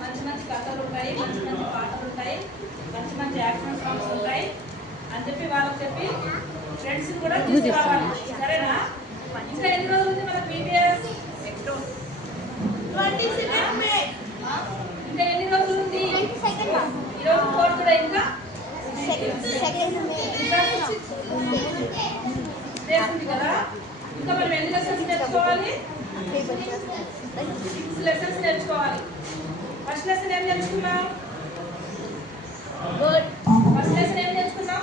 మంచి మంచి కథలు ఉంటాయి, మంచి మంచి పాటలు ఉంటాయి, మంచి మంచి యాక్షన్ సాంగ్స్ ఉంటాయి అని చెప్పి వాళ్ళకి చెప్పి ఫ్రెండ్స్ కూడా తీసుకురావాలి. సరేనా? ఇంకా ఎన్ని రోజులు ఉంది మన పీబీఎస్? ఇంకా ఎన్ని రోజులు ఉంది? ఈరోజు 4th డే, ఇంకా ఉంది కదా. ఇంకా మనం ఎన్ని లెసన్స్ నేర్చుకోవాలి? 6 లెసన్స్ నేర్చుకోవాలి. ఫస్ట్ లెసన్ ఏం నేర్చుకున్నాం? ఫస్ట్ లెసన్ ఏం నేర్చుకున్నాం?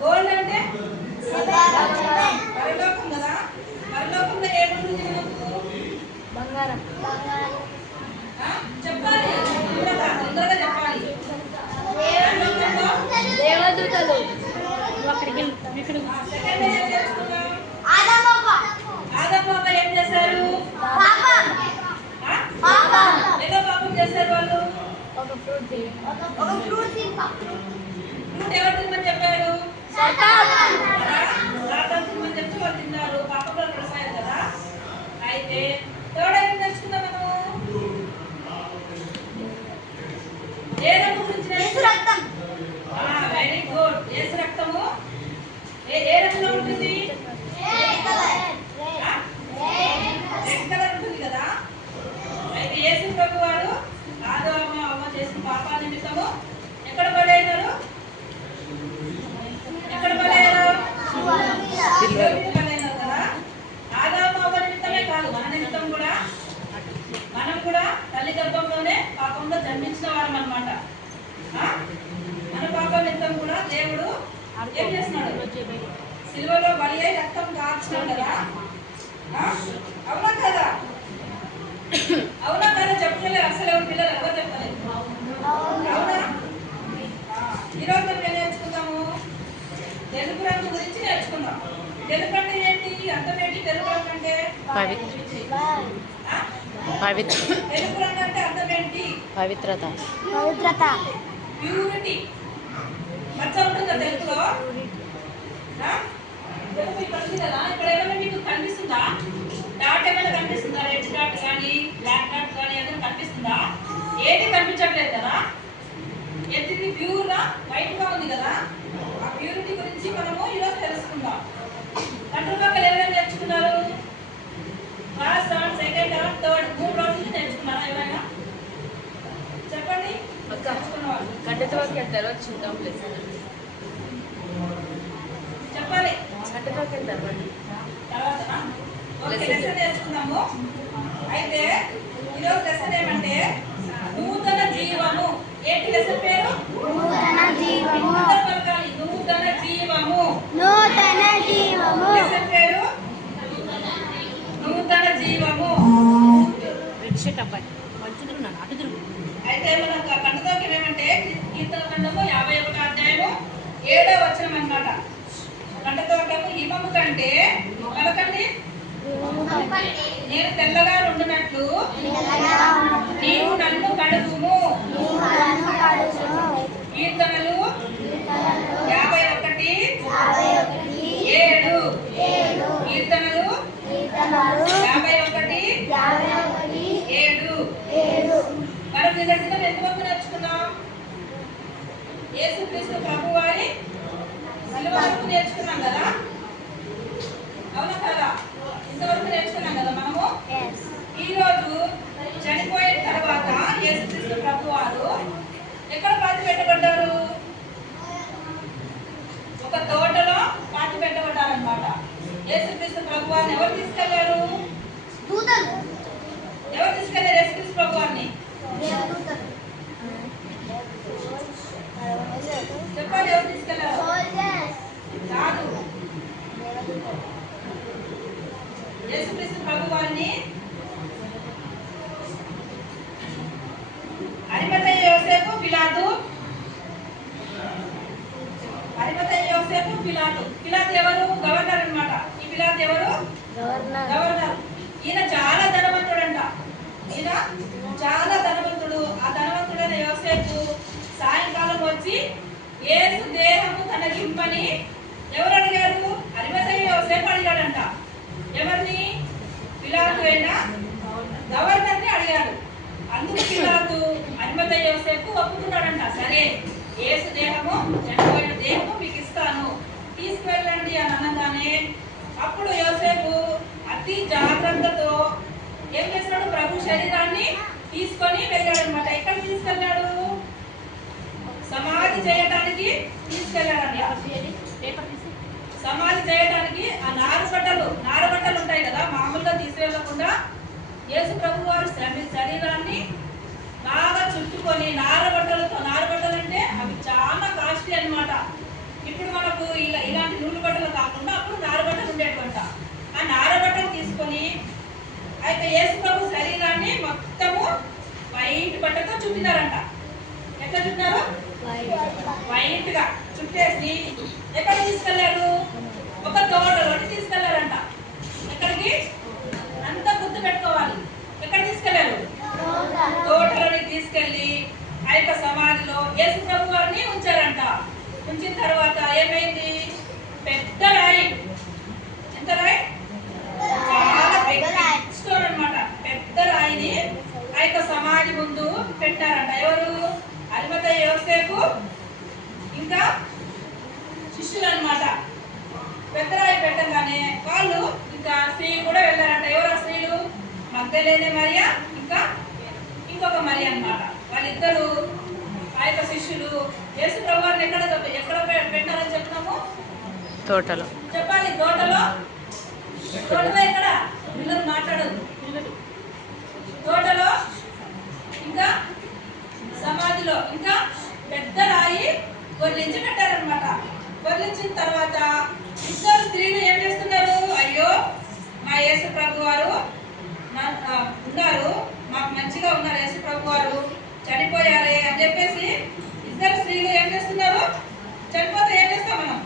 గోల్డ్ అంటే పరలోకం కదా. పరలోకంలో ఏముంటుంది మనకు? బంగారం. చెప్పాలి, తొందరగా చెప్పాలి. దేవదూతలు. ఆదమ్మ అవ్వ ఏం చేశారు? ఏదో పాపం చేశారు వాళ్ళు. ఫ్రూట్ ఎవరు తినమని చెప్పారు? సాతాను తినమని చెప్పి వాళ్ళు తిన్నారు. పాపంలో పడిపోయారు కదా. అయితే థర్డ్ ఏం నేర్చుకున్నాం మనము? ఏ రంగు గురించి నేర్చుకున్నాం? Very good. యేసు రక్తము ఏ రంగులో ఉంటుంది? రెడ్ కలర్ ఉంటుంది కదా. అయితే యేసు ప్రభు వారు ఆదాము అవ్వ చేసిన పాప నిమిత్తము ఎక్కడ బలైనారు? ఎక్కడ బలైనారు? బలైనారు కదా. ఆదాము అవ్వ నిమిత్తమే కాదు, మన నిమిత్తం కూడా, మనం కూడా తల్లి గర్భంలోనే పాపంలో జన్మించిన వారం అన్నమాట. మన పాప నిమిత్తం కూడా దేవుడు ఏం చేస్తున్నాడు? సిలువలో బలి అయి రక్తం కార్చినాడు కదా. అవునా కదా? అవునా కదా? చెప్పలేదు అసలు. ఎవరు పిల్లలు ఎవరు చెప్పలేదు? అవునా? ఈరోజు మనం ఏం నేర్చుకుందాము? తెలుగు రంగు గురించి నేర్చుకుందాం. తెలుగు అంటే ఏంటి? అర్థం ఏంటి? తెలుగు రంగు అంటే తెలుగు రంగు అంటే అర్థం ఏంటి? పవిత్రత, ప్యూరిటీ. మచ్చ ఉంటుందా తెలుగులో? ఇక్కడ ఉంది కదా. ఇక్కడ ఏమైనా మీకు కనిపిస్తుందా? డాట్ ఏమైనా కనిపిస్తుందా? రెడ్ డాట్ కానీ బ్లాక్ డాట్ కానీ ఏదైనా కనిపిస్తుందా? ఏది కనిపించట్లేదు కదా. ఎత్తింది ప్యూర్ గా వైట్ గా ఉంది కదా. ఆ ప్యూరిటీ గురించి మనము ఈరోజు తెలుసుకుందాం. కంట్రోల్ పక్కలు ఎవరైనా నేర్చుకున్నారు? ఫస్ట్, సెకండ్, థర్డ్ 3 రోజులు నేర్చుకున్నారా ఎవరైనా? చెప్పండి. గడ్డతోకి తర్వాత చూద్దాం. చెప్పాలి. గడ్డతోకి తర్వాతనా? ఓకే, లెసన్ నేర్చుకున్నాము. అయితే ఈరోజు లెసన్ ఏమంటే నూతన జీవము. ఏంటి లెసన్ పేరు? నూతన జీవము. నూతన జీవము. నూతన జీవము. లెసన్ పేరు నూతన జీవము. అయితే మన కంటతోకి ఏమంటే కీర్తన ఖండము 51వ అధ్యాయము 7వ వచనం అన్నమాట. కంటతోటము హిమము కంటే పలకండి, నేను తెల్లగా ఉండునట్లు నీవు నన్ను కడుగుము. కీర్తనలు 51:7. కీర్తనలు 51:7. మనం నిజంగా ఎంతవరకు నేర్చుకున్నాం? యేసుక్రీస్తు ప్రభు వారి సిలువ వరకు నేర్చుకున్నాం కదా. అవునా కదా? ఇంతవరకు నేర్చుకున్నాం కదా మనము. ఈ రోజు చనిపోయిన తర్వాత యేసుక్రీస్తు ప్రభు వారు ఎక్కడ పాతి పెట్టబడ్డారు? ఒక తోటలో పాతి పెట్టబడ్డారన్నమాట. యేసుక్రీస్తు ప్రభు వారిని ఎవరు తీసుకెళ్లారు? ఎవరు తీసుకెళ్లారు యేసుక్రీస్తు ప్రభు వారిని? చెప్పాలి. ఎవరు తీసుకెళ్లారు? కాదు. యేసుక్రీస్తు ప్రభు వారిని అరిమతయి యోసేపు, పిలాతు. అరిమతయి యోసేపు, పిలాతు. పిలాతు ఎవరు? గవర్నర్ అన్నమాట. ఈ పిలాతు ఎవరు? గవర్నర్. ఈయన చాలా ధనవంతుడంట. ఈయన చాలా ధనవంతుడు. ఆ ధనవంతుడైన యోసేపు సాయంకాలం వచ్చి యేసు దేహము తనకింపని ఎవరు అడిగారు? అరిమతయి యోసేపు అడిగాడంట. ఎవరిని? పిలాతు అయిన గవర్నర్ని అడిగాడు. ఒప్పుకున్నాడంట. సరే యేసు దేహము, చనిపోయిన దేహము మీకు ఇస్తాను, తీసుకువెళ్ళండి అని అనగానే అప్పుడు యోసేపు అతి జాగ్రత్తతో ఏం చేస్తాడు, ప్రభు శరీరాన్ని తీసుకొని వెళ్ళాడనమాట. ఎక్కడ తీసుకెళ్ళాడు? సమాధి చేయడానికి తీసుకెళ్ళాడంట. సమాధి చేయడానికి ఆ నారబట్టలు ఉంటాయి కదా, మామూలుగా తీసుకెళ్ళకుండా యేసు ప్రభు వారు శరీరాన్ని బాగా చుట్టుకొని నారబట్టలు అంటే అవి చాలా కాస్ట్లీ అన్నమాట. ఇప్పుడు మనకు ఇలాంటి నూలు బట్టలు కాకుండా అప్పుడు నారబట్టలు ఉండేటువంటి ఆ నారబట్టలు తీసుకొని అయితే యేసు ప్రభు శరీరాన్ని మొత్తము వైట్ బట్టతో చుట్టినారంట. ఎట్లా చుట్టినారు? వైట్ గా చుట్టేసి ఎక్కడ తీసుకెళ్లారు? ఒక తోటలోకి తీసుకెళ్లారంట. ఎక్కడికి? అంతా గుర్తు పెట్టుకోవాలి. ఎక్కడ తీసుకెళ్లారు? తోటలోకి తీసుకెళ్లి ఆ యొక్క సమాధిలో యేసు ప్రభు వారిని ఉంచారంట. ఉంచిన తర్వాత ఏమైంది? పెద్ద రాయి. ఎంత రాయి? చాలా పెద్ద స్టోన్ అన్నమాట. పెద్ద రాయిని ఆ యొక్క సమాధి ముందు పెట్టారంట. ఎవరు? అరిమతయి యోసేపు ఇంకా శిష్యులు అన్నమాట. పెద్ద రాయి పెట్టగానే వాళ్ళు ఇంకా స్త్రీలు కూడా వెళ్ళారంట. ఎవరు ఆ స్త్రీలు? మగ్దలేనే మరియా ఇంకా ఇంకొక మరియా అన్నమాట. వాళ్ళిద్దరు ఆ యొక్క శిష్యులు యేసు ప్రభువారిని ఎక్కడ పెట్టారని చెప్తాము? తోటలో. చెప్పాలి. తోటలో ఎక్కడ? పిల్లలు మాట్లాడదు. తోటలో ఇంకా సమాధిలో ఇంకా పెద్ద రాయి వదిలించి పెట్టారనమాట. వదిలించిన తర్వాత ఇద్దరు స్త్రీలు ఏం చేస్తున్నారు? అయ్యో మా యేసు ప్రభు వారు ఉన్నారు, మాకు మంచిగా ఉన్నారు, యేసు ప్రభు వారు చనిపోయారే అని చెప్పేసి ఇద్దరు స్త్రీలు ఏం చేస్తున్నారు? చనిపోతే ఏం చేస్తాం మనం?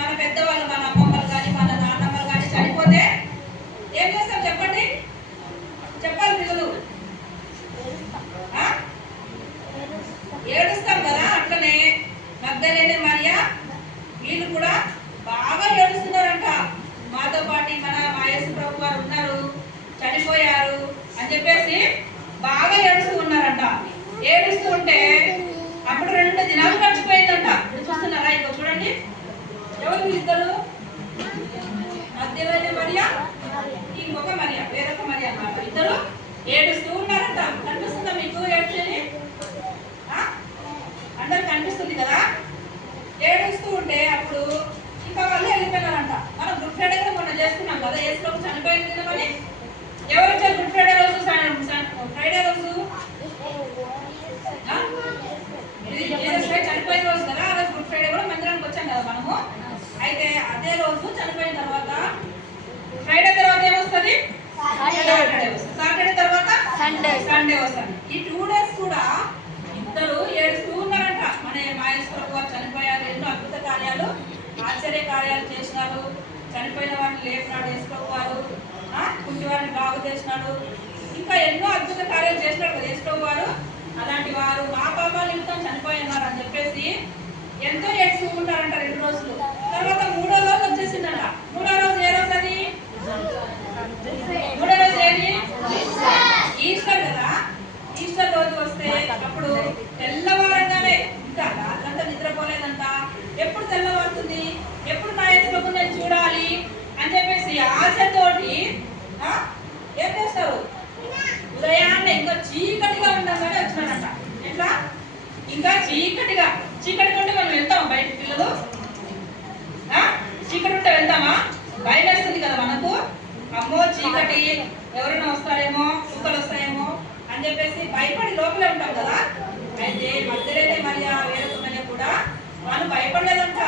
మన పెద్దవాళ్ళు, మన అమ్మమ్మలు కానీ మన నాన్నమ్మలు కానీ చనిపోతే ఏం చేస్తాం చెప్పండి? చెప్పాలి పిల్లలు. ఏడుస్తాం కదా. అట్లనే మగ్దలేనే మరియా వీళ్ళు కూడా బాగా ఏడుస్తున్నారంట. మాతో పాటు మా యేసు ప్రభు వారు ఉన్నారు, చనిపోయారు అని చెప్పేసి బాగా ఏడుస్తూ ఉన్నారంట. ఏడుస్తూ ఉంటే అప్పుడు 2 దినాలు గడిచిపోయిందంట. చూస్తున్నారా? ఇక చూడండి, ఎవరు వీళ్ళిద్దరు? మగ్దలేనే మరియా ఇంకొక మరియా, వేరొక మరియా అన్నమాట. ఇద్దరు ఏడుస్తూ ఉన్నారంట. కనిపిస్తుందా మీకు ఏడ్చేది? అందరు కనిపిస్తుంది కదా. ఏడుస్తూ ఉంటే అప్పుడు ఇంకా వాళ్ళు వెళ్ళిపోయినారంట. మనం గుడ్ ఫ్రైడే కూడా మొన్న చేసుకున్నాం కదా, యేసు ప్రభు చనిపోయిన దినమని. ఎవరు వచ్చారు గుడ్ ఫ్రైడే రోజు? ఫ్రైడే రోజు చనిపోయిన రోజు కదా. ఆ రోజు గుడ్ ఫ్రైడే కూడా మందిరానికి వచ్చాం కదా మనము. అయితే అదే రోజు చనిపోయిన తర్వాత ఫ్రైడే తర్వాత ఏమొస్తుంది? సాటర్డే తర్వాత సండే వస్తుంది. ఈ 2 days కూడా ఇద్దరు ఏడుస్తూ ఉన్నారంట. మా యేసు ప్రభు వారు చనిపోయారు, ఎన్నో అద్భుత కార్యాలు, ఆశ్చర్య కార్యాలు చేసినారు, చనిపోయిన వారిని లేపినాడు యేసు ప్రభు వారు, కుంటి వారిని బాగు చేసినాడు, ఇంకా ఎన్నో అద్భుత కార్యాలు చేసినాడు కదా యేసు ప్రభు వారు. అలాంటి వారు మా పాపాల నిమిత్తం చనిపోయినారు అని చెప్పేసి ఎంతో ఏడుస్తూ ఉంటారంట 2 రోజులు. తర్వాత 3వ రోజు వచ్చేసిందంట. 3వ రోజు ఏ రోజు అది? 3వ రోజు ఏది? ఈస్టర్ కదా. ఈస్టర్ రోజు వస్తే అప్పుడు తెల్లవారంగానే, ఇంకా రాత్రంతా నిద్రపోలేదంట. ఎప్పుడు తెల్లవారుతుంది, ఎప్పుడు నా యేసు ప్రభువుని నేను చూడాలి అని చెప్పేసి ఆశతోటి ఏం చేస్తారు? ఉదయాన్నే ఇంకా చీకటిగా ఉండగానే వచ్చినాడంట. ఎట్లా? ఇంకా చీకటి ఉంటే మనం వెళ్తాం బయట? పిల్లలు చీకటి ఉంటే వెళ్తామా? భయం వేస్తుంది కదా మనకు. అమ్మో చీకటి, ఎవరైనా వస్తారేమో, కుక్కలు వస్తాయేమో అని చెప్పేసి భయపడి లోపలే ఉంటాం కదా. అయితే మగ్దలేనే మరియా, వేరొక మరియా కూడా వాళ్ళు భయపడలేదంట.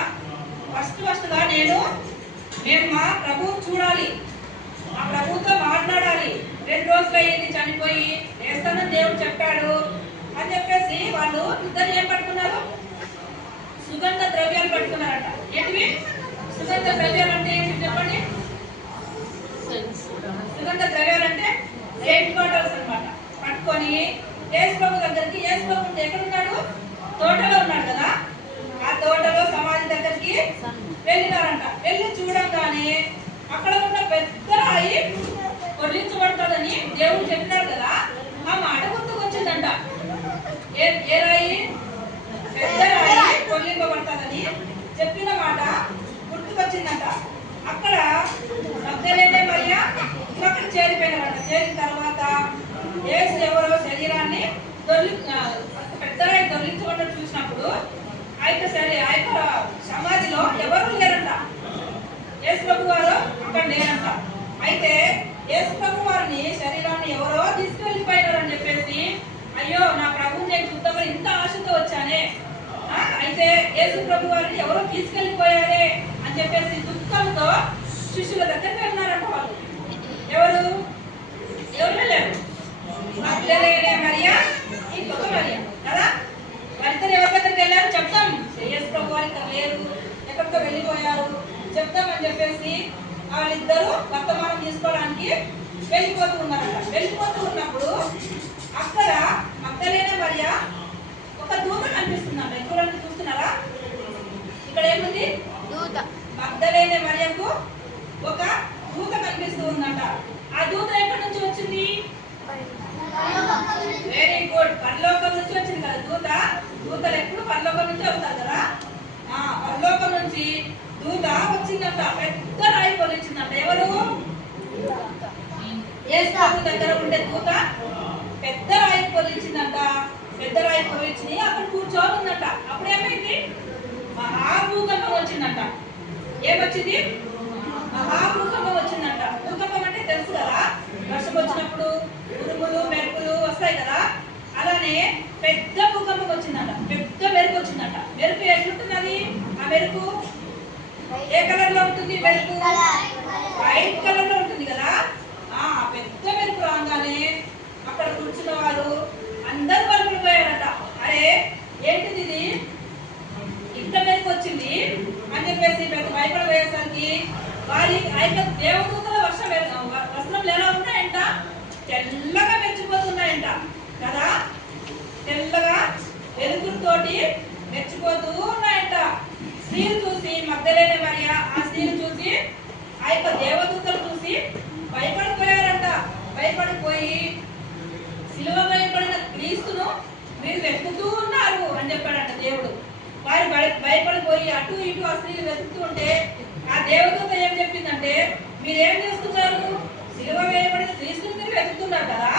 ఫస్ట్గా నేను మా ప్రభువు చూడాలి, మా ప్రభువుతో మాట్లాడాలి, 2 రోజులు అయ్యింది చనిపోయి, వేస్తానని దేవుడు చెప్పాడు అని చెప్పేసి వాళ్ళు ఇద్దరు ఏం పట్టుకున్నారు? సుగంధ ద్రవ్యాలు పట్టుకున్నారంట. ఏంటివి సుగంధ ద్రవ్యాలు అంటే? ఏంటి చెప్పండి? సుగంధ ద్రవ్యాలు అంటే సెయింట్ బాటిల్స్ అన్నమాట. పట్టుకొని యేసు ప్రభు దగ్గరికి, యేసు ప్రభు ఎక్కడున్నాడు? తోటలో ఉన్నాడు కదా. ఆ తోటలో సమాధి దగ్గరికి వెళ్ళినారంట. వెళ్ళి చూడంగానే అక్కడ ఉన్న పెద్ద రాయి వదిలించబడతాడని దేవుడు చెప్పినాడు కదా. ఆ మాట గుర్తుకొచ్చింది వచ్చిందంట. అక్కడ మగ్దలేనే మరియా అక్కడ చేరిపోయినారంట. చేరిన తర్వాత యేసు ఎవరో శరీరాన్ని పెద్దగా దొరికించకుండా చూసినప్పుడు అయితే సరే ఆ యొక్క సమాధిలో ఎవరు లేరంట. యేసు ప్రభు వారు అక్కడ లేరంట. అయితే యేసు ప్రభు వారిని శరీరాన్ని ఎవరో తీసుకెళ్ళిపోయినారని చెప్పేసి అయ్యో నా ప్రభువు నేను చూద్దామని ఇంత ఆశతో వచ్చానే, అయితే యేసు ప్రభు వారిని ఎవరో తీసుకెళ్ళిపోయారే అని చెప్పేసి దుఃఖంతో శిష్యుల దగ్గరికి వెళ్ళినారంట. వాళ్ళు ఎవరు వెళ్ళారు? మగ్దలేనే మరియా, ఇంకొక మరియా కదా. వాళ్ళిద్దరు ఎవరి దగ్గరికి వెళ్ళారు చెప్తాం. యేసు ప్రభు వారు ఇక్కడ లేరు, ఎక్కడికో వెళ్ళిపోయారు చెప్తామని చెప్పేసి వాళ్ళిద్దరూ వర్తమానం తీసుకోవడానికి వెళ్ళిపోతూ ఉన్నారంట. వెళ్ళిపోతూ ఉన్నప్పుడు అక్కడ మగ్దలేనే మరియా ఒక దూత కనిపిస్తుందంట. ఎక్కడ చూస్తున్నారా? ఇక్కడ ఏముంది? దూత. మగ్దలేనే మరియకు ఒక దూత కనిపిస్తూ ఉందంట. ఆ దూత ఎక్కడి నుంచి వచ్చింది? వెరీ గుడ్, పరలోకం నుంచి వచ్చింది కదా దూత. దూతలు ఎప్పుడు పరలోకం నుంచి వస్తారు కదా. పరలోకం నుంచి దూత వచ్చిందంట. పెద్ద రాయి పొలిచిందంట. ఎవరు? యేసు ప్రభు దగ్గర ఉండే దూత పెద్ద రాయి పొలిచిందంట. పెద్ద రాయి పొలిచి అక్కడ కూర్చొని ఉందంట. అప్పుడు ఏమైంది? మహాభూకంపం వచ్చిందంట. ఏమొచ్చింది? మహాభూకంపం వచ్చిందంట. భూకంపం అంటే తెలుసు కదా, వర్షం వచ్చినప్పుడు ఉరుములు మెరుపులు వస్తాయి కదా. అలానే పెద్ద భూకంపం వచ్చిందంట. పెద్ద మెరుపు వచ్చిందంట. మెరుపు ఎట్లుంటున్నది? ఆ మెరుపు ఏ కలర్ లో ఉంటుంది? మెరుపు వైట్ కలర్ లో ఉంటుంది కదా. పెద్ద మెరుపు రాగానే అక్కడ కూర్చున్న వారు అందరూ పలుకుపోయారట. అరే ఏంటిది ఇది, ఇంత మెరుపు వచ్చింది అని చెప్పేసి పెద్ద భయపడిపోయేసరికి వారి ఆయన దేవదూతల వస్త్రం ఎలా ఉన్నాయంట? తెల్లగా మెచ్చిపోతున్నాయంట కదా. తెల్లగా వెలుగుతోటి మెచ్చిపోతూ ఉన్నాయంట. స్త్రీలు చూసి మగ్దలేనే మరియా ఆ స్త్రీలు చూసి ఆ యొక్క దేవదూతలు చూసి భయపడిపోయారంట. భయపడిపోయి సిలువ భయపడిన క్రీస్తును మీరు వెతుకుతూ ఉన్నారు అని చెప్పాడంట దేవుడు. వారు భయపడిపోయి అటు ఇటు ఆ స్త్రీలు వెతుకుతూ ఉంటే ఆ దేవదూత ఏం చెప్పిందంటే, మీరేం చేస్తున్నారు? సిలువ వేయబడిన క్రీస్తుని మీరు వెతుకుతున్నారు కదా,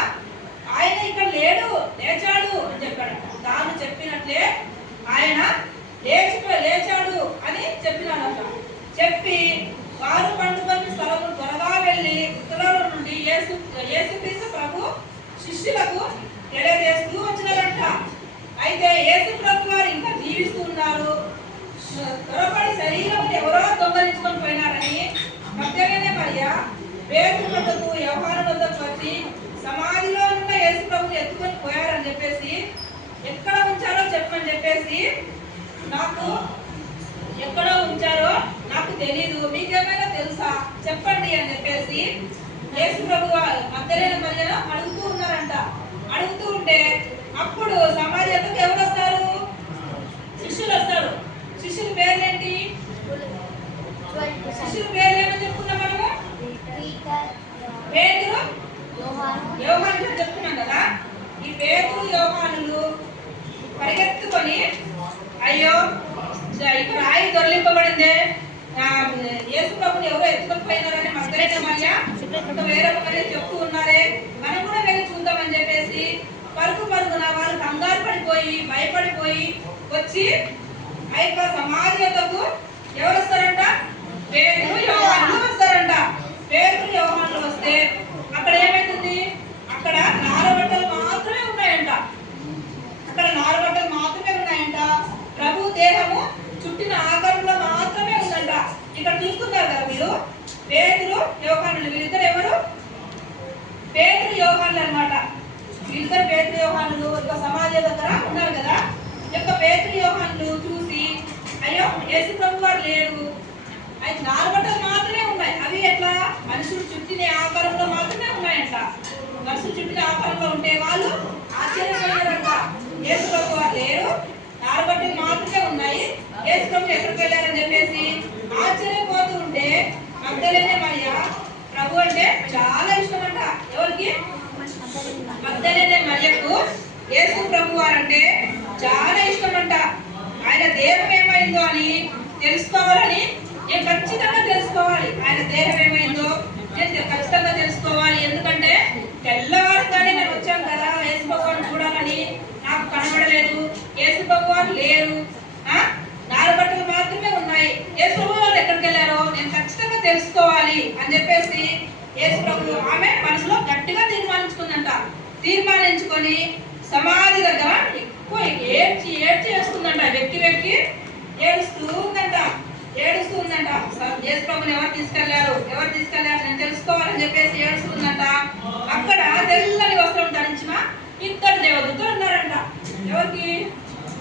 ఆయన ఇక్కడ లేడు, లేచాడు అని చెప్పాడంట. తాను చెప్పినట్లే ఆయన లేచాడు అని చెప్పినాడంట. చెప్పి వారు పండుకొని స్థలము త్వరగా వెళ్ళి ఉత్తరాల నుండి యేసుక్రీస్తు ప్రభు శిష్యులకు తెలియజేస్తూ వచ్చినారంట. అయితే యేసు ప్రభు వారు ఇంకా జీవిస్తూ ఉన్నారు. త్వరపడి శరీరం ఎవరో దొంగలించుకొని పోయినారని మగ్దలేనే మరియా పేతురు వద్దకు యోహాను వద్దకు వచ్చి సమాధిలో ఉన్న యేసు ప్రభుని ఎత్తుకొని పోయారని చెప్పేసి ఎక్కడ ఉంచారో చెప్పమని చెప్పేసి, నాకు ఎక్కడ ఉంచారో నాకు తెలీదు, మీకేమైనా తెలుసా చెప్పండి అని చెప్పేసి యేసు ప్రభు మగ్దలేనే మరియను అడుగుతూ ఉన్నారంట. అడుగుతూ ఉంటే అప్పుడు సమాజంలోకి ఎవరు వస్తారు? శిష్యులు వస్తారు. శిష్యుల పేర్లేంటి? శిష్యుల పేర్లు ఏమని చెప్పుకున్నాం మనము? పేతురు, యోహాను చెప్పుకున్నాం కదా. ఈ పేతురు యోహానులు పరిగెత్తుకొని అయ్యో ఇక్కడ రాయి దొరిలింపబడిందే, యేసు ప్రభుని ఎవరో ఎత్తుకొని పోయినారని మగ్దలేనే మరియా వేరే ఒకరే చెప్తూ ఉన్నారే, మనం కూడా వెళ్ళి చూద్దామని చెప్పేసి పరుగున వాళ్ళు కంగారు పడిపోయి భయపడిపోయి వచ్చి ఆ యొక్క సమాధి వద్దకు ఎవరు వస్తారంట? పేతురు యోహానులు వస్తారంట. పేతురు యోహానులు వస్తే అక్కడ ఏమైతుంది? అక్కడ నారబట్టలు మాత్రమే ఉన్నాయంట. అక్కడ నారబట్టలు మాత్రమే ఉన్నాయంట. ప్రభు దేహము చుట్టిన ఆకారంలో మాత్రమే ఉందంట. ఇక్కడ చూస్తున్నారు కదా మీరు, పేతురు యోహానులు వీళ్ళిద్దరు ఎవరు? పేతురు యోహానులు అన్నమాట. వీళ్ళిద్దరు పేతురు యోహానులు ఒక సమాధి దగ్గర ఉన్నారు కదా. యొక్క పేతురు యోహానులు చూసి అయ్యో యేసు ప్రభు వారు లేరు, అయితే నారబట్టలు మాత్రమే ఉన్నాయి. అవి ఎట్లా? మనుషులు చుట్టిన ఆకారంలో మాత్రమే ఉన్నాయంట. మనుషులు చుట్టిన ఆకారంలో ఉంటే వాళ్ళు ఆశ్చర్యపోయారంట. యేసు ప్రభు వారు లేరు, నారబట్టలు మాత్రమే ఉన్నాయి, యేసు ప్రభు ఎక్కడికి వెళ్ళారని చెప్పేసి ఆశ్చర్యపోతూ ఉంటే మగ్దలేనే మరియా ప్రభు అంటే చాలా ఇష్టం అంట. ఎవరికి? మగ్దలేనే మరియకు యేసు ప్రభు వారంటే చాలా ఇష్టం అంట. ఆయన దేహం ఏమైందో అని తెలుసుకోవాలని ఖచ్చితంగా అని చెప్పేసి యేసు ప్రభు ఆమె మనసులో గట్టిగా తీర్మానించుకుందంట. తీర్మానించుకొని సమాధి దగ్గర ఎక్కువ ఏడ్చి ఏడ్చి వేస్తుందంట. వెక్కి వెక్కి ఏడుస్తూ ఉందంట. యేసు ప్రభుని ఎవరు తీసుకెళ్లారు నేను తెలుసుకోవాలని చెప్పేసి ఏడుస్తుందంట. అక్కడ తెల్లని వస్త్రం ధరించిన ఇద్దరు దేవదూతలు ఉన్నారంట. ఎవరికి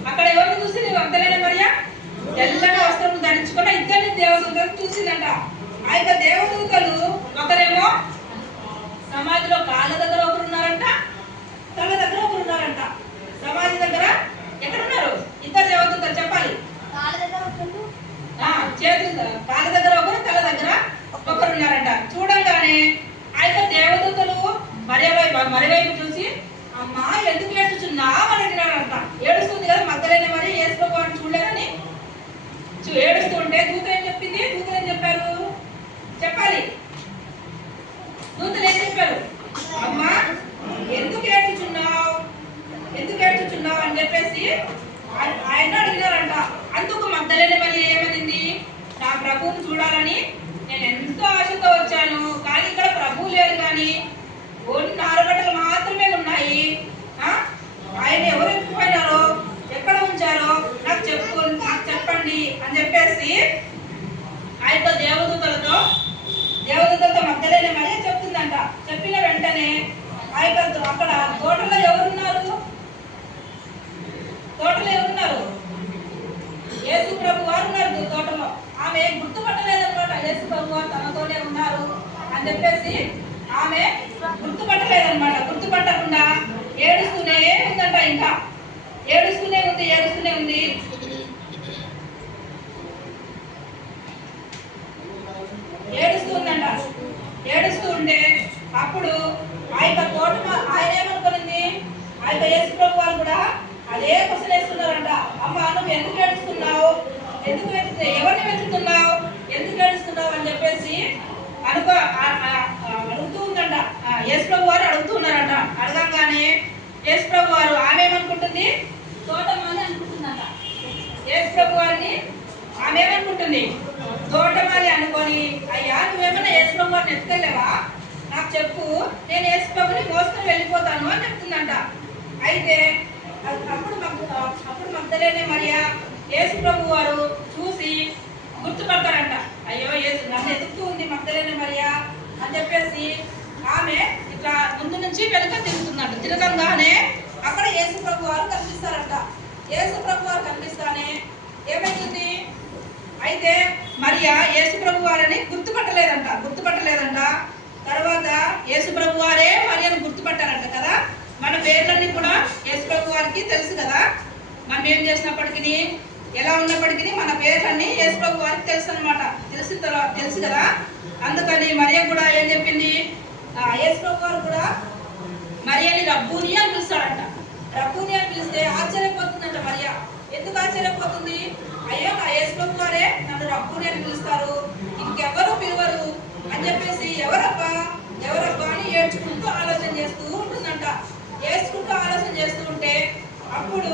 అక్కడ ఎవరిని చూసింది? మగ్దలేనే మరియ తెల్లని వస్త్రం ధరించుకున్న ఇద్దరిని దేవదూతలు చూసిందంట. ఆ యొక్క దేవదూతలు ఒకరేమో సమాధిలో కాళ్ళ దగ్గర ఒకరు ఉన్నారంట, తల దగ్గర ఒకరు ఉన్నారంట. సమాధి దగ్గర ఎక్కడున్నారు? ఇద్దరు దేవదూతలు చెప్పాలి. చేతులు కాళ్ళ దగ్గర ఒకరు, తల దగ్గర ఒకరు ఉన్నారంట. చూడంగానే ఆ యొక్క దేవదూతలు మరివైపు చూసి అమ్మా ఎందుకు ఏడుస్తున్నావు అని అడిగినారంట. ఏడుస్తుంది కదా మగ్దలేనే మరి యేసు ప్రభు వారిని చూడలేదని ఏడుస్తుంటే దూత ఏం చెప్పింది? దూతలు ఏం చెప్పారు చెప్పాలి. దూతలు ఏం చెప్పారు? అమ్మా ఎందుకు ఏడ్చుచున్నావు అని చెప్పేసి ఆయన అడిగినారంట. అందుకు మగ్దలేనే మరి ఏమనింది? నా ప్రభువుని చూడాలని నేను ఎంతో ఆశతో వచ్చాను, కానీ ఇక్కడ ప్రభువు లేరు, కానీ ఓన్లీ 4 గంటలు మాత్రమే ఉన్నాయి. ఆయన ఎవరు ఎత్తుకుపోయినారో ఎక్కడ ఉంచారో నాకు చెప్పండి అని చెప్పేసి ఆ యొక్క దేవదూతలతో మగ్దలేనే మరి చెప్తుందంట. చెప్పిన వెంటనే ఆ యొక్క అక్కడ తోటలో ఎవరున్నారు? యేసు ప్రభు వారు ఉన్నారు తోటలో. ఆమె గుర్తుపట్టలేదన్నమాట. యేసు ప్రభు వారు తనతోనే ఉన్నారు అని చెప్పేసి ఆమె గుర్తుపట్టలేదన్నమాట. గుర్తుపట్టకుండా ఏడుస్తూనే ఉందంట. ఇంకా ఏడుస్తూనే ఉంది. ఏడుస్తూ ఉంటే అప్పుడు ఆ యొక్క తోట ఆయన ఏమనుకునింది? ఆ యొక్క యేసు ప్రభు వారు కూడా అదే క్వశ్చన్ వేస్తున్నారంట. అమ్మ నువ్వు ఎందుకు ఏడుస్తున్నావు? ఎవరిని వెతుకుతున్నావు? ఎందుకు ఏడుస్తున్నావు అని చెప్పేసి అడుగుతూ ఉందంట. యేసు ప్రభు వారు అడుగుతూ ఉన్నారంట. అడగంగానే యేసు ప్రభు వారు ఆమె ఏమనుకుంటుంది? తోటమాలి అనుకుంటుందంట. యేసు ప్రభు వారిని ఆమె ఏమనుకుంటుంది? తోటమాలి అనుకొని, అయ్యా నువ్వేమన్నా యేసు ప్రభు వారిని ఎత్తుకెళ్ళావా? నాకు చెప్పు, నేను యేసు ప్రభుని మోసుకొని వెళ్ళిపోతాను అని చెప్తుందంట. అయితే అప్పుడు మగ్దలేనే మరియ యేసు ప్రభు వారు చూసి గుర్తుపడతారంట. అయ్యో యేసు నన్ను ఎదుగుతూ ఉంది మగ్దలేనే మరియ అని చెప్పేసి ఆమె ఇట్లా ముందు నుంచి వెనుక తిరుగుతుందంట. తిరగంగానే అక్కడ యేసు ప్రభు వారు కనిపిస్తారంట. యేసు ప్రభు వారు కనిపిస్తానే ఏమైతుంది? అయితే మరియ యేసు ప్రభు వారిని గుర్తుపట్టలేదంట. తర్వాత యేసు ప్రభు వారే మరియను గుర్తుపట్టారంట కదా. మన పేర్లన్నీ కూడా యేసు ప్రభు వారికి తెలుసు కదా. మనం ఏం చేసినప్పటికీ, ఎలా ఉన్నప్పటికీ మన పేర్లన్నీ యేసు ప్రభు వారికి తెలుసు అనమాట. తెలుసు కదా. అందుకని మరియ కూడా ఏం చెప్పింది? యేసు ప్రభు వారు కూడా మరియని రబ్బూని అని పిలుస్తాడంట. రబ్బూని అని పిలిస్తే ఆశ్చర్యపోతుందంట మరియ. ఎందుకు ఆశ్చర్యపోతుంది? అయ్యో నా యేసు ప్రభు వారే నన్ను రబ్బూని అని పిలుస్తారు, ఇంకెవరు పిలవరు అని చెప్పేసి ఎవరబ్బా అని ఏడ్చుకుంటూ ఆలోచన చేస్తూ ఉంటుందంట. ఆలోచన చేస్తూ ఉంటే అప్పుడు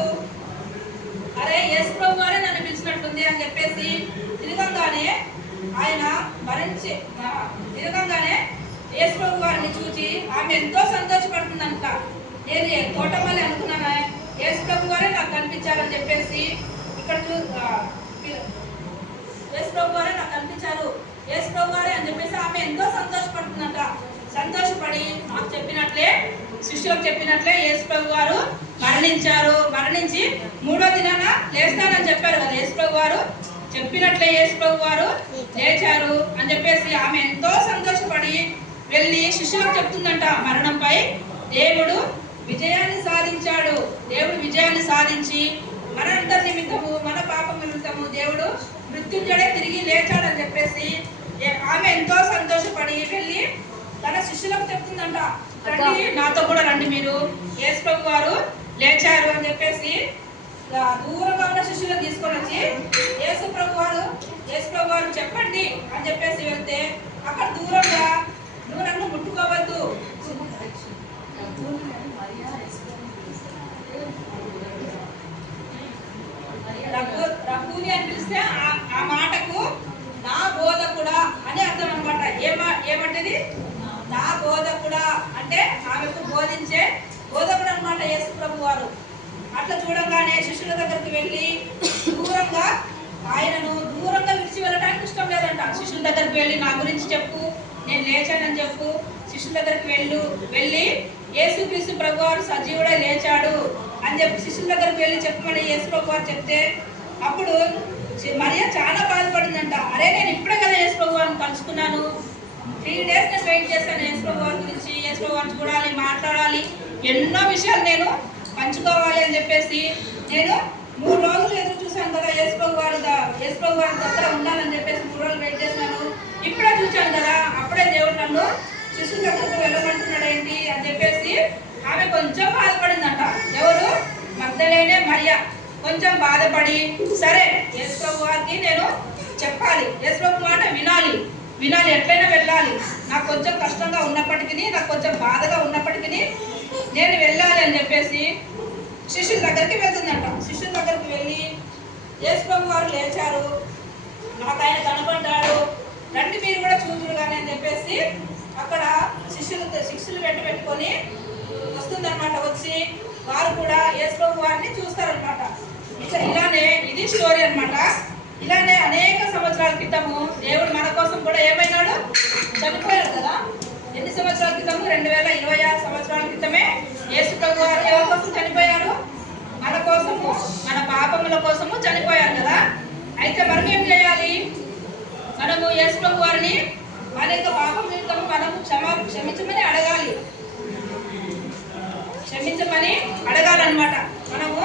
అరే యేసు ప్రభు వారే నన్ను పిలిచినట్టుంది అని చెప్పేసి తిరగంగానే యేసు ప్రభు వారిని చూసి ఆమె ఎంతో సంతోషపడుతుందంట. నేను తోటమాలి అనుకున్నాను, యేసు ప్రభు వారే నాకు కనిపించారని చెప్పేసి యేసు ప్రభు వారే నాకు కనిపించారు, యేసు ప్రభు వారే అని చెప్పేసి ఆమె ఎంతో సంతోషపడుతుందంట. సంతోషపడి మాకు చెప్పినట్లే, శిష్యులకు చెప్పినట్లే యేసు ప్రభు వారు మరణించి 3వ దినాన లేస్తానని చెప్పారు కదా. యేసు ప్రభు వారు చెప్పినట్లే యేసు ప్రభు వారు లేచారు అని చెప్పేసి ఆమె ఎంతో సంతోషపడి వెళ్ళి శిష్యులకు చెప్తుందంట. మరణంపై దేవుడు విజయాన్ని సాధించాడు. దేవుడు విజయాన్ని సాధించి మనందరి నిమిత్తము, మన పాపం నిమిత్తము దేవుడు మృత్యుంజడే తిరిగి లేచాడని చెప్పేసి ఆమె ఎంతో సంతోషపడి వెళ్ళి తన శిష్యులకు చెప్తుందంట. రండి, నాతో కూడా రండి, మీరు యేసు ప్రభు వారు లేచారు అని చెప్పేసి దూరంగా ఉన్న శిష్యులను తీసుకొని వచ్చి యేసు ప్రభు వారు చెప్పండి అని చెప్పేసి వెళ్తే అక్కడ దూరంగా నువ్వు నన్ను ముట్టుకోవద్దు, రబ్బూని అని పిలిస్తే ఆ మాటకు నా బోధకుడా అని అర్థం అనమాట. ఆమెకు బోధించే బోధకుడు అనమాట యేసు ప్రభు వారు. అట్లా చూడంగానే శిష్యుల దగ్గరికి వెళ్ళి దూరంగా ఆయనను దూరంగా విడిచి వెళ్ళడానికి ఇష్టం లేదంట. శిష్యుల దగ్గరికి వెళ్ళి నా గురించి చెప్పు, నేను లేచానని చెప్పు. శిష్యుల దగ్గరికి వెళ్ళి యేసుక్రీస్తు ప్రభు వారు సజీవుడే లేచాడు అని చెప్పి శిష్యుల దగ్గరికి వెళ్ళి చెప్పమని యేసు ప్రభు వారు చెప్తే అప్పుడు మరియ చాలా బాధపడిందంట. అరే నేను ఇప్పుడే కదా యేసు ప్రభు వారిని కలుసుకున్నాను, 3 days నేను వెయిట్ చేశాను యేసు ప్రభు వారి గురించి, యేసు ప్రభు వారిని చూడాలి, మాట్లాడాలి, ఎన్నో విషయాలు నేను పంచుకోవాలి అని చెప్పేసి నేను 3 రోజులు ఎదురు చూశాను కదా యేసు ప్రభు వారి దగ్గర ఉండాలని చెప్పేసి 3 రోజులు వెయిట్ చేశాను, ఇప్పుడే చూశాను కదా, అప్పుడే దేవుడు నన్ను శిష్యుల దగ్గరకు వెళ్ళమంటున్నాడు ఏంటి అని చెప్పేసి ఆమె కొంచెం బాధపడిందంట. ఎవరు? మగ్దలేనే మరియ కొంచెం బాధపడి సరే యేసు ప్రభు వారికి నేను చెప్పాలి, యేసు ప్రభు మాట వినాలి, ఎట్లయినా వెళ్ళాలి, నాకు కొంచెం కష్టంగా ఉన్నప్పటికీ, నాకు కొంచెం బాధగా ఉన్నప్పటికీ నేను వెళ్ళాలి అని చెప్పేసి శిష్యుల దగ్గరికి వెళ్తుందంట. శిష్యుల దగ్గరికి వెళ్ళి యేసు ప్రభు వారు లేచారు, నాకు ఆయన కనపడ్డాడు, రండి మీరు కూడా చూదురు కానీ అని చెప్పేసి అక్కడ శిష్యులు పెట్టుకొని వస్తుందన్నమాట. వచ్చి వారు కూడా యేసు ప్రభు వారిని చూస్తారనమాట. ఇలానే ఇది స్టోరీ అనమాట. ఇలానే అనేక సంవత్సరాల క్రితము దేవుడు మన కోసం కూడా ఏమైనాడు, చనిపోయాడు కదా. ఎన్ని సంవత్సరాల క్రితము? 2026 సంవత్సరాల క్రితమే యేసు ప్రభు వారు ఎవరి కోసం చనిపోయారు? మన కోసము, మన పాపముల కోసము చనిపోయారు కదా. అయితే మనం ఏం చేయాలి? మనము యేసు ప్రభు వారిని మన యొక్క పాపం నిమిత్తము మనము క్షమించమని అడగాలన్నమాట. మనము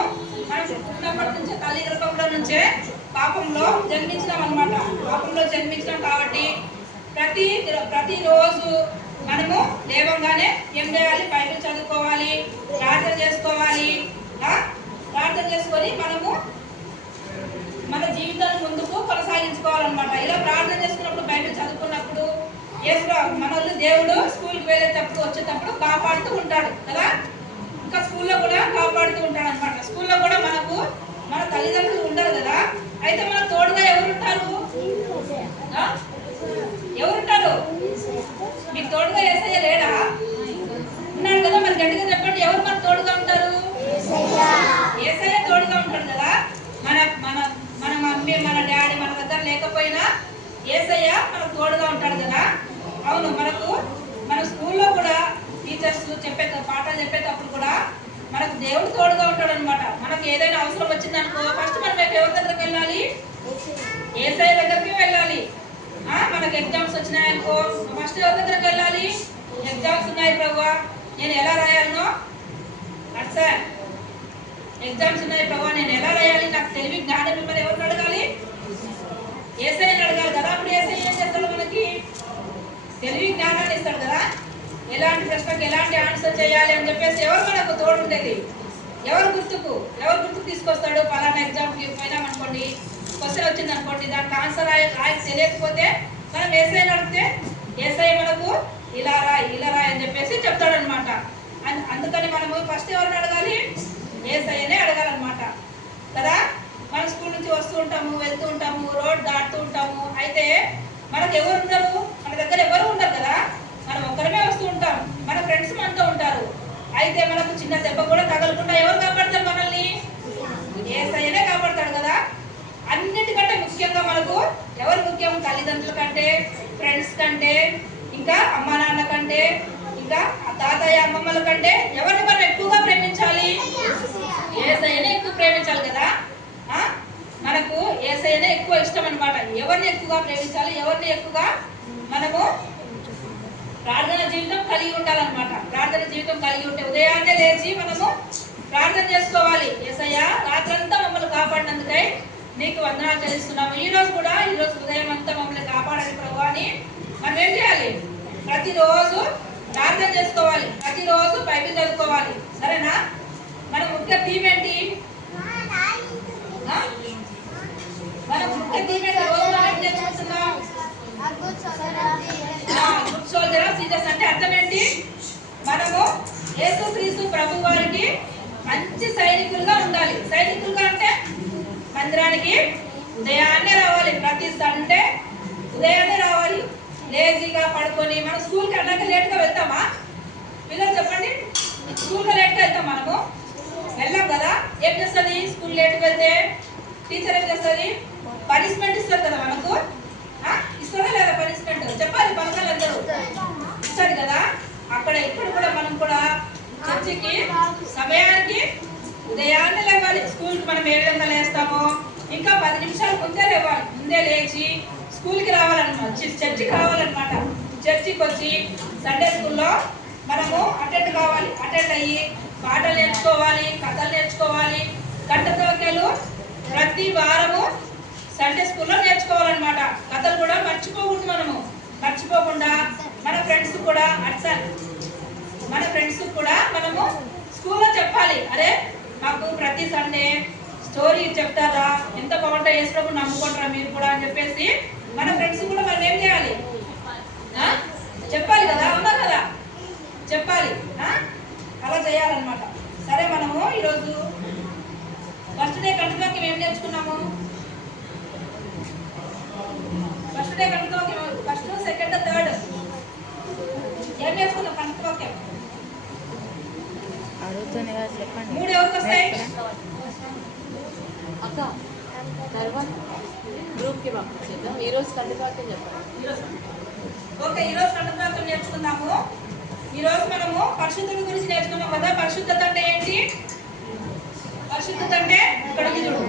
పుట్టినప్పటి నుంచే తల్లి గర్భంలో నుంచే పాపంలో జన్మించినాం అనమాట. పాపంలో జన్మించినాం కాబట్టి ప్రతిరోజు మనము లేవంగానే ఏం చేయాలి? బైబిల్ చదువుకోవాలి, ప్రార్థన చేసుకోవాలి. ప్రార్థన చేసుకొని మనము మన జీవితాన్ని ముందుకు కొనసాగించుకోవాలన్నమాట. ఇలా ప్రార్థన చేసుకున్నప్పుడు, బైబిల్ చదువుకున్నప్పుడు మనల్ని దేవుడు స్కూల్కి వెళ్ళేటప్పుడు వచ్చేటప్పుడు కాపాడుతూ ఉంటాడు కదా. ఇంకా స్కూల్లో కూడా కాపాడుతూ ఉంటాడు అనమాట. స్కూల్లో కూడా మనకు మన తల్లిదండ్రులు ఉండరు కదా. అయితే మన తోడుగా ఎవరుంటారు? మీకు తోడుగా యేసయ్య లేడా? ఉన్నాడు కదా. మరి గట్టిగా చెప్పండి, ఎవరు మన తోడుగా ఉంటారు? యేసయ్య తోడుగా ఉంటాడు కదా. మన మమ్మీ, మన డాడీ మన దగ్గర లేకపోయినా యేసయ్య మనకు తోడుగా ఉంటాడు కదా. అవును, మన స్కూల్లో కూడా టీచర్స్ పాఠాలు చెప్పేటప్పుడు కూడా మనకు దేవుడు తోడుగా ఉంటాడు అనమాట. మనకు ఏదైనా అవసరం వచ్చిందనుకో ఫస్ట్ మనం ఎవరి దగ్గరికి వెళ్ళాలి? యేసయ్య దగ్గరికి వెళ్ళాలి. మనకు ఎగ్జామ్స్ వచ్చినాయనుకో ఫస్ట్ ఎవరి దగ్గరికి వెళ్ళాలి? ఎగ్జామ్స్ ఉన్నాయి ప్రభువా, నేను ఎలా రాయాలనో సార్, ఎగ్జామ్స్ ఉన్నాయి ప్రభువా, నేను ఎలా రాయాలి, నాకు తెలివి జ్ఞానం మిమ్మల్ని ఎవరిని అడగాలి? యేసయ్యని అడగాలి కదా. అప్పుడు యేసయ్య ఏం చేస్తాడు? మనకి తెలివి జ్ఞానాన్ని ఇస్తాడు కదా. ఎలాంటి ప్రశ్నకు ఎలాంటి ఆన్సర్ చేయాలి అని చెప్పేసి ఎవరు మనకు తోడు ఉండేది? ఎవరు గుర్తుకు తీసుకొస్తాడు? పలానా ఎగ్జామ్కి పోయినామనుకోండి, క్వశ్చన్ వచ్చింది అనుకోండి, దానికి ఆన్సర్ రాయి తెలియకపోతే మనం యేసయ్యని అడిగితే యేసయ్య మనకు ఇలా రాయి అని చెప్పేసి చెప్తాడు అనమాట. అందుకని మనము ఫస్ట్ ఎవరిని అడగాలి? యేసయ్యనే అడగాలన్నమాట కదా. మనం స్కూల్ నుంచి వస్తూ ఉంటాము, వెళ్తూ ఉంటాము, రోడ్ దాటుతూ ఉంటాము. అయితే మనకు ఎవరు ఉండరు? మన దగ్గర ఎవరు ఉండరు కదా. మనం ఒక్కరమే వస్తూ ఉంటాం, మన ఫ్రెండ్స్ మనతో ఉంటారు. అయితే మనకు చిన్న దెబ్బ కూడా తగలకుండా ఎవరు కాపాడతారు మనల్ని? యేసయ్యనే కాపాడతాడు కదా. అన్నిటికంటే ముఖ్యంగా మనకు ఎవరు ముఖ్యం? తల్లిదండ్రుల కంటే, ఫ్రెండ్స్ కంటే, ఇంకా అమ్మా నాన్న కంటే, ఇంకా తాతయ్య అమ్మమ్మల కంటే ఎవరిని మనం ఎక్కువగా ప్రేమించాలి? యేసయ్యనే ఎక్కువ ప్రేమించాలి కదా. మనకు యేసయ్యనే ఎక్కువ ఇష్టం అనమాట. ఎవరిని ఎక్కువగా ప్రేమించాలి? ఎవరిని ఎక్కువగా మనము ప్రార్థన జీవితం కలిగి ఉండాలన్నమాట. ప్రార్థన జీవితం కలిగి ఉంటే ఉదయాన్నే లేచి మనము ప్రార్థన చేసుకోవాలి. యేసయ్య రాత్రంతా మమ్మల్ని కాపాడినందుకై నీకు వందనాలు చెల్లిస్తున్నాము. ఈరోజు ఉదయం అంతా మమ్మల్ని కాపాడాలి ప్రభువా అని మనం ఏం చేయాలి? ప్రతిరోజు ప్రార్థన చేసుకోవాలి, ప్రతిరోజు బైబిల్ చదువుకోవాలి. సరేనా? మన ముఖ్య థీమ్ ఏంటి? గుడ్ సోల్జర్ ఆఫ్ జీసస్ అంటే అర్థం ఏంటి? మనము యేసుక్రీస్తు ప్రభు వారికి మంచి సైనికులుగా ఉండాలి. సైనికులుగా అంటే మందిరానికి ఉదయాన్నే రావాలి. ప్రతి సండే ఉదయాన్నే రావాలి. లేజీగా పడుకొని మనం స్కూల్కి అన్నాక లేట్గా వెళ్తామా? పిల్లలు చెప్పండి, మనము వెళ్ళాం కదా, ఏం చేస్తుంది? స్కూల్ లేట్కి వెళ్తే టీచర్ ఏం చేస్తుంది? పనిష్మెంట్ ఇస్తారు కదా మనకు. ఇస్తుందా లేదా పనిష్మెంట్? చెప్పాలి పలకాలి అందరూ. ఇస్తారు కదా. అక్కడ ఇక్కడ కూడా మనం కూడా చర్చికి సమయానికి ఉదయాన్నే లేవాలి. స్కూల్కి మనం ఏ విధంగా లేస్తామో ఇంకా 10 నిమిషాలు ముందే లేవాలి. ముందే లేచి స్కూల్కి రావాలన్నమాట, చర్చికి రావాలన్నమాట. చర్చికి వచ్చి సండే స్కూల్లో మనము అటెండ్ కావాలి. అటెండ్ అయ్యి పాటలు నేర్చుకోవాలి, కథలు నేర్చుకోవాలి. గంటతో వాక్యాలు ప్రతి వారము సండే స్కూల్లో నేర్చుకోవాలన్నమాట. కథలు కూడా మర్చిపోకూడదు. మనము మర్చిపోకుండా మన ఫ్రెండ్స్ కూడా మనము స్కూల్లో చెప్పాలి. అరే మాకు ప్రతి సండే స్టోరీ చెప్తారా, ఎంత బాగుంటాయి, వేసినప్పుడు నమ్ముకుంటారా మీరు కూడా అని చెప్పేసి మన ఫ్రెండ్స్ కూడా మనం ఏం చేయాలి? చెప్పాలి కదా, అవునా కదా, చెప్పాలి. అలా చేయాలన్నమాట. సరే, మనము ఈరోజు ఫస్ట్ డే కంటిన్యూకి ఏం నేర్చుకున్నాము? ఫస్ట్ డే కంటిన్యూకి ఫస్ట్, సెకండ్, థర్డ్ ఏం నేర్చుకున్నాం? కంటిన్యూకి చెప్పండి. 3 ఎవరికి వస్తాయి? అక్క తర్వాత గ్రూప్కి పంపించేద్దాం. ఈరోజు కంటిన్యూకి చెప్పండి. ఓకే, ఈరోజు కంటిన్యూకి నేర్చుకుందాము. ఈరోజు మనము పరిశుద్ధత గురించి నేర్చుకున్నాం కదా. పరిశుద్ధత అంటే ఏంటి? పరిశుద్ధత అంటే ఇక్కడ ఉంది చూడు.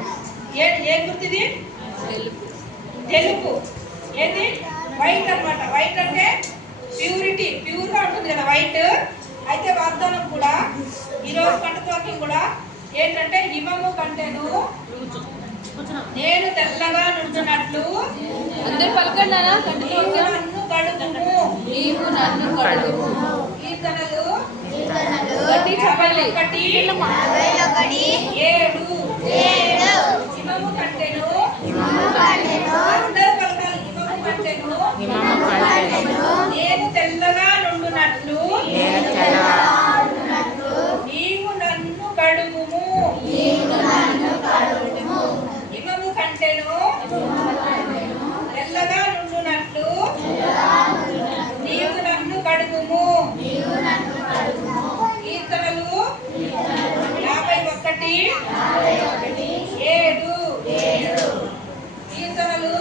ఏం గుర్తిది? తెలుపు. ఏంది? వైట్ అన్నమాట. వైట్ అంటే ప్యూరిటీ, ప్యూర్గా ఉంటుంది కదా వైట్. అయితే వాగ్దానం కూడా ఈరోజు కంటవాక్యం కూడా ఏంటంటే, హిమము కంటేను నేను తెల్లగా నుండునట్లు అందరూ పలకండి. నన్ను కడుగుము. నీవు నన్ను కడుగుము. కీర్తనలు గట్టి చెప్పండి. 51:7 హిమము కంటేను అందరూ పలకాలి. హిమము కంటేను నేను తెల్లగా నుండునట్లు నీవు నన్ను కడుగుము. హిమము కంటేను తెల్లగా నుండునట్లు నీవు నన్ను కడుగుము. కీర్తనలు 51:7 కీర్తనలు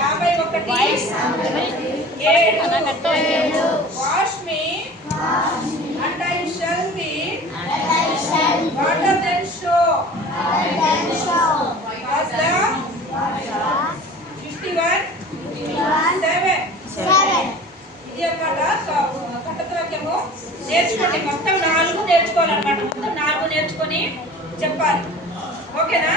51:7 wash me and I shall be water than show. Was the 51:7 ఇది అన్నమాట. కట్టత్రవ్యము నేర్చుకోండి. మొత్తం 4 నేర్చుకోవాలన్నమాట. మొత్తం 4 నేర్చుకొని చెప్పాలి. ఓకేనా?